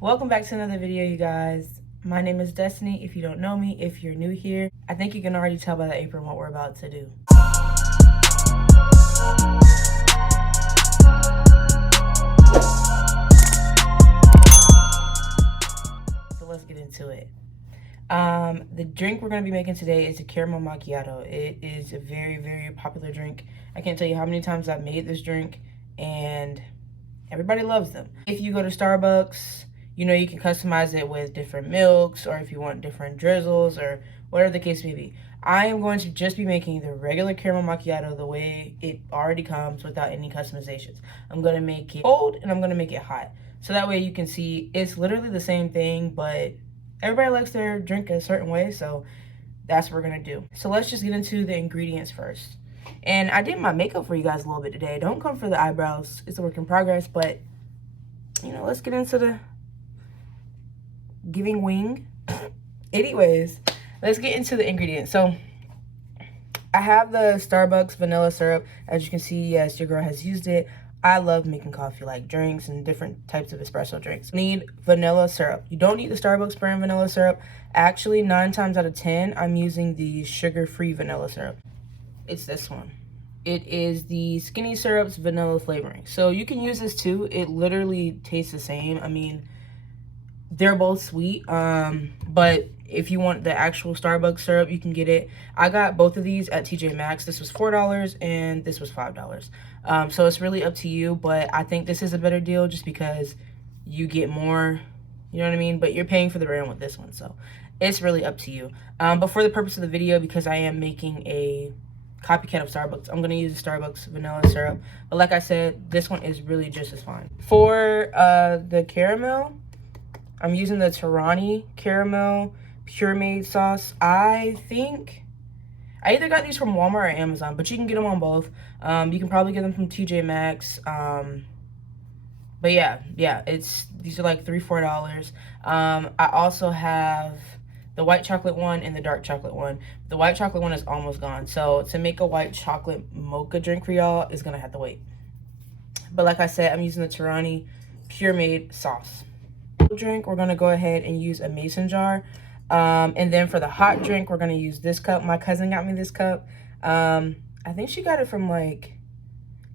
Welcome back to another video, you guys. My name is Destiny. If you don't know me, if you're new here, I think you can already tell by the apron what we're about to do. So let's get into it. The drink we're going to be making today is a caramel macchiato. It is a very, very popular drink. I can't tell you how many times I've made this drink, and everybody loves them. If you go to Starbucks, you know, you can customize it with different milks, or if you want different drizzles, or whatever the case may be. I am going to just be making the regular caramel macchiato the way it already comes without any customizations. I'm going to make it cold and I'm going to make it hot. So that way you can see it's literally the same thing, but everybody likes their drink a certain way, so that's what we're going to do. So let's just get into the ingredients first. And I did my makeup for you guys a little bit today. Don't come for the eyebrows. It's a work in progress, but, you know, let's get into the giving wing. Anyways, let's get into the ingredients. So I have the Starbucks vanilla syrup. As you can see, yes, your girl has used it. I love making coffee, like drinks and different types of espresso drinks. You need vanilla syrup. You don't need the Starbucks brand vanilla syrup. Actually, 9 times out of 10, I'm using the sugar-free vanilla syrup. It's this one. It is the Skinny Syrup's vanilla flavoring. So you can use this too. It literally tastes the same. I mean, they're both sweet, but if you want the actual Starbucks syrup, you can get it. I got both of these at TJ Maxx. This was $4 and this was $5. So it's really up to you, but I think this is a better deal just because you get more, you know what I mean? But you're paying for the brand with this one, so it's really up to you. But for the purpose of the video, because I am making a copycat of Starbucks, I'm going to use the Starbucks vanilla syrup. But like I said, this one is really just as fine. For the caramel, I'm using the Torani caramel pureed sauce. I think I either got these from Walmart or Amazon, but you can get them on both. You can probably get them from TJ Maxx. But yeah, these are like $3-4. I also have the white chocolate one and the dark chocolate one. The white chocolate one is almost gone, so to make a white chocolate mocha drink for y'all is gonna have to wait. But like I said, I'm using the Torani pureed sauce. Drink, we're gonna go ahead and use a mason jar, and then for the hot drink, we're gonna use this cup. My cousin got me this cup. I think she got it from like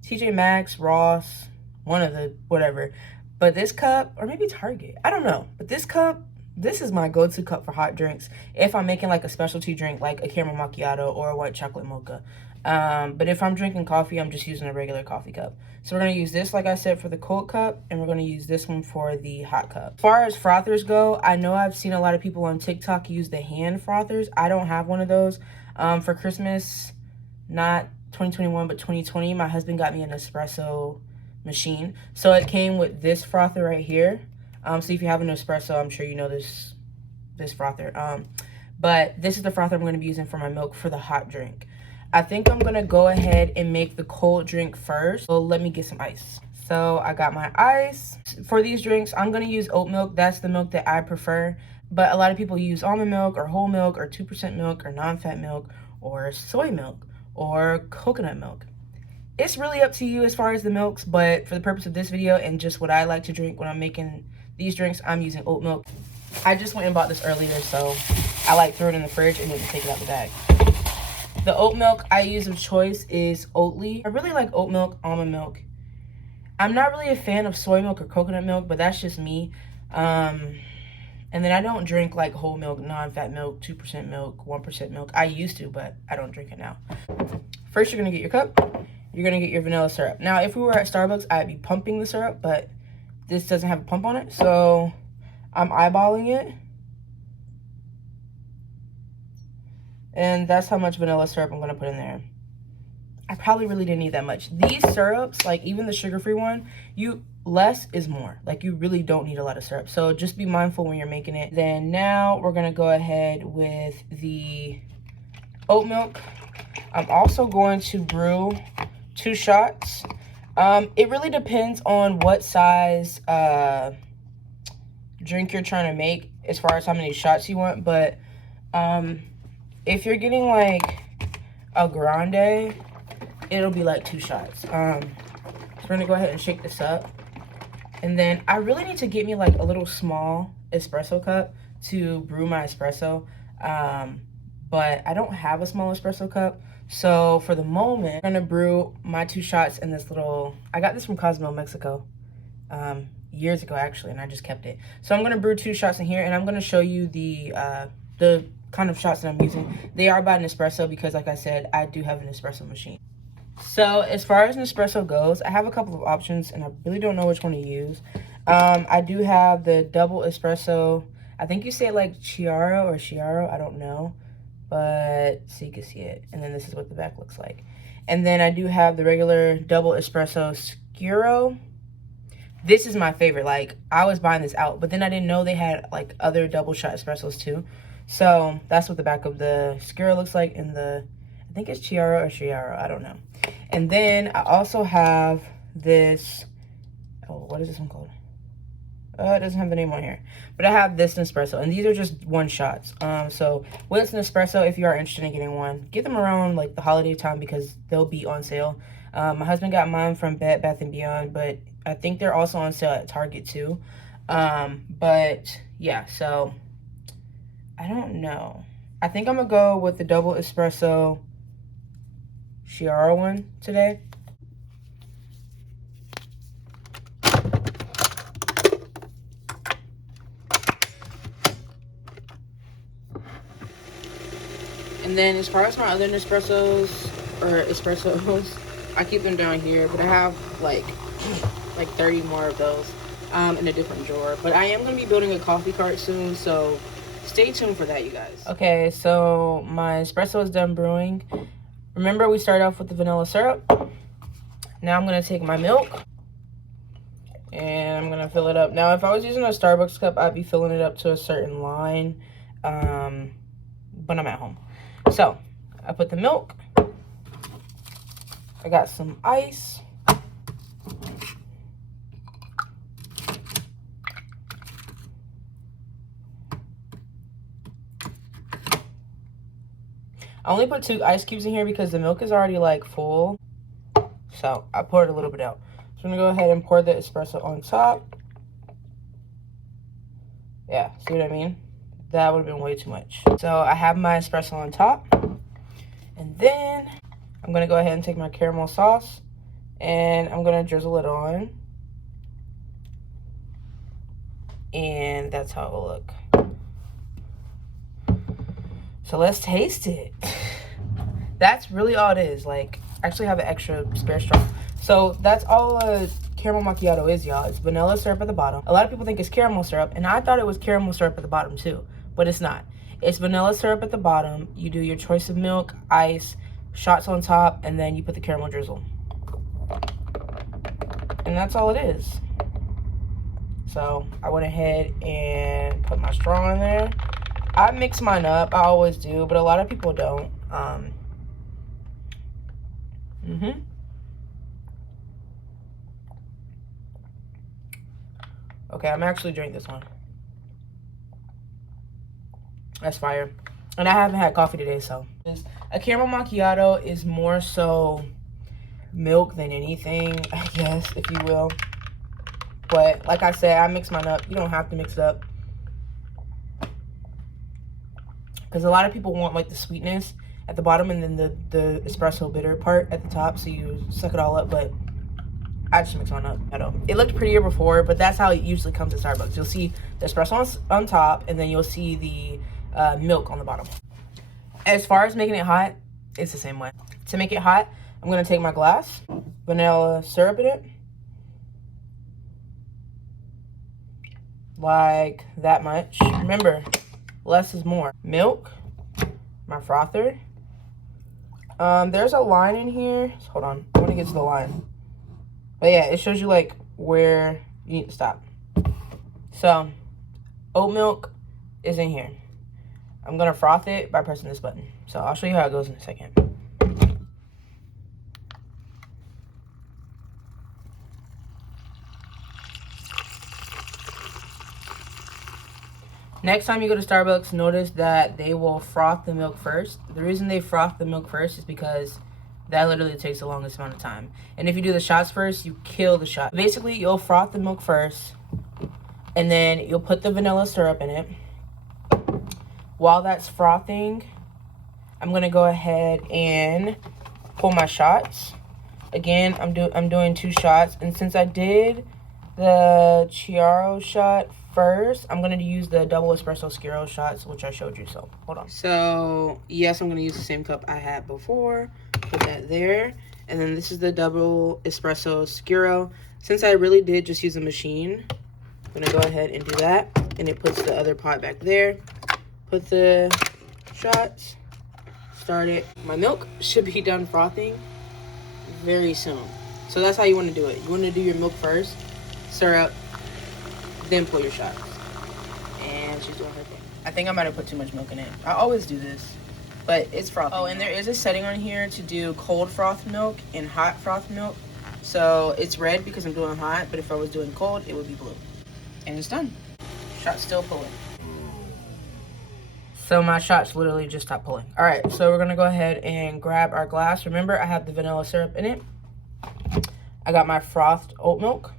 TJ Maxx, Ross, one of the whatever. But this cup, or maybe Target, I don't know, but this cup, this is my go-to cup for hot drinks if I'm making like a specialty drink like a caramel macchiato or a white chocolate mocha. But if I'm drinking coffee, I'm just using a regular coffee cup. So we're going to use this, like I said, for the cold cup, and we're going to use this one for the hot cup. As far as frothers go, I know I've seen a lot of people on TikTok use the hand frothers. I don't have one of those. For Christmas, not 2021, but 2020, my husband got me an espresso machine. So it came with this frother right here. So if you have an espresso, I'm sure you know this frother. But this is the frother I'm going to be using for my milk for the hot drink. I think I'm going to go ahead and make the cold drink first. So let me get some ice. So I got my ice. For these drinks, I'm going to use oat milk. That's the milk that I prefer. But a lot of people use almond milk or whole milk or 2% milk or non-fat milk or soy milk or coconut milk. It's really up to you as far as the milks, but for the purpose of this video and just what I like to drink when I'm making these drinks, I'm using oat milk. I just went and bought this earlier, so I like throw it in the fridge and then take it out the bag. The oat milk I use of choice is Oatly. I really like oat milk, almond milk. I'm not really a fan of soy milk or coconut milk, but that's just me. And then I don't drink like whole milk, non-fat milk, 2% milk, 1% milk. I used to, but I don't drink it now. First, you're gonna get your cup. You're gonna get your vanilla syrup. Now, if we were at Starbucks, I'd be pumping the syrup, but this doesn't have a pump on it, so I'm eyeballing it. And that's how much vanilla syrup I'm gonna put in there. I probably really didn't need that much. These syrups, like even the sugar-free one, less is more. Like you really don't need a lot of syrup. So just be mindful when you're making it. Then now we're gonna go ahead with the oat milk. I'm also going to brew 2 shots. It really depends on what size drink you're trying to make as far as how many shots you want, but if you're getting like a grande, it'll be like 2 shots. So we're gonna go ahead and shake this up. And then I really need to get me like a little small espresso cup to brew my espresso. But I don't have a small espresso cup. So for the moment, I'm gonna brew my 2 shots in this little, I got this from Cosmo, Mexico, years ago actually, and I just kept it. So I'm gonna brew 2 shots in here, and I'm gonna show you the kind of shots that I'm using. They are about an espresso because, like I said, I do have an espresso machine. So as far as an espresso goes, I have a couple of options, and I really don't know which one to use. I do have the double espresso. I think you say it like Chiaro or Chiaro, I don't know. But so you can see it. And then this is what the back looks like. And then I do have the regular double espresso Scuro. This is my favorite. Like, I was buying this out, but then I didn't know they had like other double shot espressos too. So that's what the back of the Scuro looks like. And the, I think it's Chiaro or Chiaro, I don't know. And then I also have this, oh, what is this one called? It doesn't have the name on here, but I have this Nespresso, and these are just 1 shots. So with Nespresso, if you are interested in getting one, get them around like the holiday time because they'll be on sale. My husband got mine from Bed Bath & Beyond, but I think they're also on sale at Target too. But yeah, so I don't know. I think I'm gonna go with the double espresso Chiara one today. And then as far as my other espressos, I keep them down here, but I have like 30 more of those in a different drawer. But I am going to be building a coffee cart soon, so stay tuned for that, you guys. Okay, so my espresso is done brewing. Remember, we started off with the vanilla syrup. Now I'm going to take my milk and I'm going to fill it up. Now, if I was using a Starbucks cup, I'd be filling it up to a certain line, but I'm at home. So, I put the milk. I got some ice. I only put 2 ice cubes in here because the milk is already like full. So, I poured a little bit out. So, I'm going to go ahead and pour the espresso on top. Yeah, see what I mean? That would have been way too much. So I have my espresso on top. And then I'm going to go ahead and take my caramel sauce. And I'm going to drizzle it on. And that's how it will look. So let's taste it. That's really all it is. Like, I actually have an extra spare straw. So that's all a caramel macchiato is, y'all. It's vanilla syrup at the bottom. A lot of people think it's caramel syrup. And I thought it was caramel syrup at the bottom too. But it's not. It's vanilla syrup at the bottom. You do your choice of milk, ice, shots on top, and then you put the caramel drizzle. And that's all it is. So I went ahead and put my straw in there. I mix mine up. I always do, but a lot of people don't. Okay, I'm actually drinking this one. That's fire. And I haven't had coffee today, so. A caramel macchiato is more so milk than anything, I guess, if you will. But like I said, I mix mine up. You don't have to mix it up. Because a lot of people want like the sweetness at the bottom and then the espresso bitter part at the top. So you suck it all up, but I just mix mine up. I don't. It looked prettier before, but that's how it usually comes at Starbucks. You'll see the espresso on top, and then you'll see the milk on the bottom. As far as making it hot, it's the same way. To make it hot, I'm going to take my glass, vanilla syrup in it. Like that much. Remember, less is more. Milk, my frother. There's a line in here. Hold on, I want to get to the line. But yeah, it shows you like where you need to stop. So, oat milk is in here. I'm going to froth it by pressing this button. So I'll show you how it goes in a second. Next time you go to Starbucks, notice that they will froth the milk first. The reason they froth the milk first is because That literally takes the longest amount of time. And if you do the shots first, you kill the shot. Basically, you'll froth the milk first, and then you'll put the vanilla syrup in it. While that's frothing, I'm gonna go ahead and pull my shots. Again, I'm doing 2 shots, and since I did the Chiaro shot first, I'm gonna use the double espresso Chiaro shots, which I showed you. So hold on. So yes, I'm gonna use the same cup I had before. Put that there, and then this is the double espresso Chiaro. Since I really did just use a machine, I'm gonna go ahead and do that, and it puts the other pot back there. Put the shots. Start it. My milk should be done frothing very soon. So that's how you want to do it. You want to do your milk first, syrup, then pour your shots. And she's doing her thing. I think I might have put too much milk in it. I always do this, but it's frothy. Oh, and there is a setting on here to do cold froth milk and hot froth milk. So it's red because I'm doing hot, but if I was doing cold, it would be blue. And it's done. Shot's still pulling. So my shots literally just stopped pulling. All right, so we're gonna go ahead and grab our glass. Remember, I have the vanilla syrup in it. I got my frothed oat milk.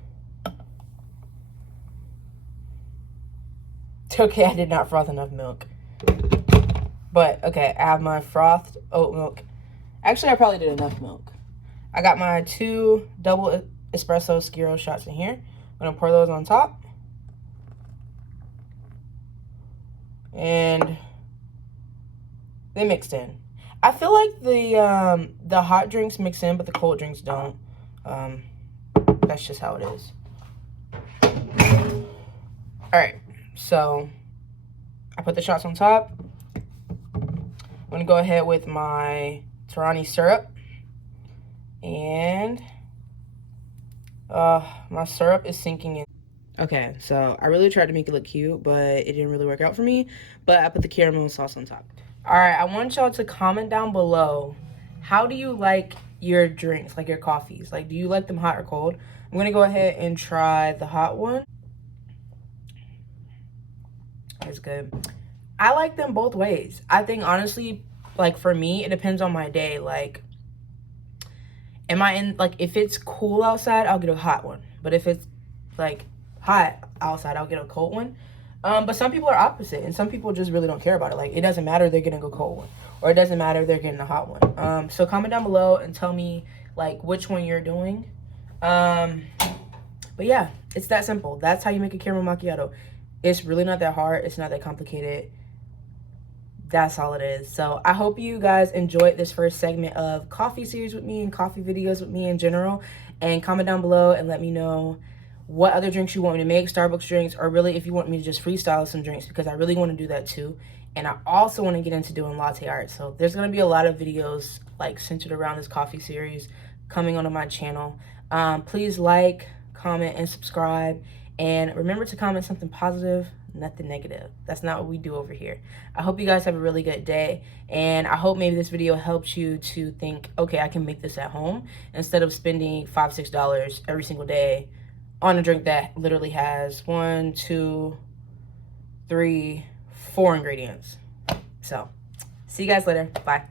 Okay, I did not froth enough milk. But, okay, I have my frothed oat milk. Actually, I probably did enough milk. I got my 2 double espresso Chiaro shots in here. I'm gonna pour those on top. And they mixed in. I feel like the hot drinks mix in, but the cold drinks don't. That's just how it is. All right, so I put the shots on top. I'm gonna go ahead with my Torani syrup, and my syrup is sinking in. Okay, so I really tried to make it look cute, but it didn't really work out for me. But I put the caramel sauce on top. All right, I want y'all to comment down below, how do you like your drinks, like your coffees? Like, do you like them hot or cold? I'm gonna go ahead and try the hot one. It's good. I like them both ways. I think, honestly, like, for me, it depends on my day. Like, am I in, like, if it's cool outside, I'll get a hot one. But if it's, like, hot outside, I'll get a cold one. But some people are opposite, and some people just really don't care about it. Like, it doesn't matter if they're getting a cold one, or it doesn't matter if they're getting a hot one. So comment down below and tell me, like, which one you're doing. But yeah, it's that simple. That's how you make a caramel macchiato. It's really not that hard. It's not that complicated. That's all it is. So I hope you guys enjoyed this first segment of coffee series with me and coffee videos with me in general. And comment down below and let me know what other drinks you want me to make, Starbucks drinks, or really if you want me to just freestyle some drinks, because I really want to do that too. And I also want to get into doing latte art. So there's going to be a lot of videos like centered around this coffee series coming onto my channel. Please like, comment, and subscribe. And remember to comment something positive, nothing negative. That's not what we do over here. I hope you guys have a really good day. And I hope maybe this video helps you to think, okay, I can make this at home instead of spending $5, $6 every single day on a drink that literally has 1, 2, 3, 4 ingredients. So, see you guys later. Bye.